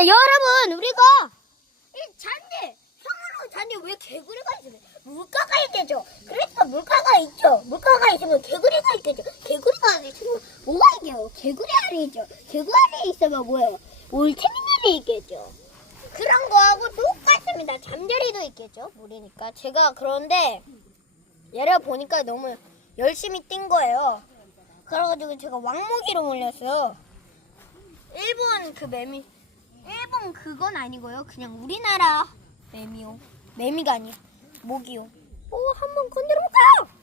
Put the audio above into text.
자, 여러분, 우리가 이 잔디, 성으로 잔디 왜 개구리가 있으면 물가가 있겠죠. 그러니까 물가가 있죠. 물가가 있으면 개구리가 있겠죠. 개구리가 있으면 뭐가 있게요? 개구리 알이 있죠. 개구리 알이 있으면 뭐예요? 올챙이들이 있겠죠. 그런 거하고 똑같습니다. 잠자리도 있겠죠. 물이니까. 제가 그런데 얘를 보니까 너무 열심히 뛴 거예요. 그래가지고 제가 왕모기로 몰렸어요. 일본 그 매미, 일본 그건 아니고요. 그냥 우리나라 매미요. 매미가 아니에요. 모기요. 한번 건드려볼까요?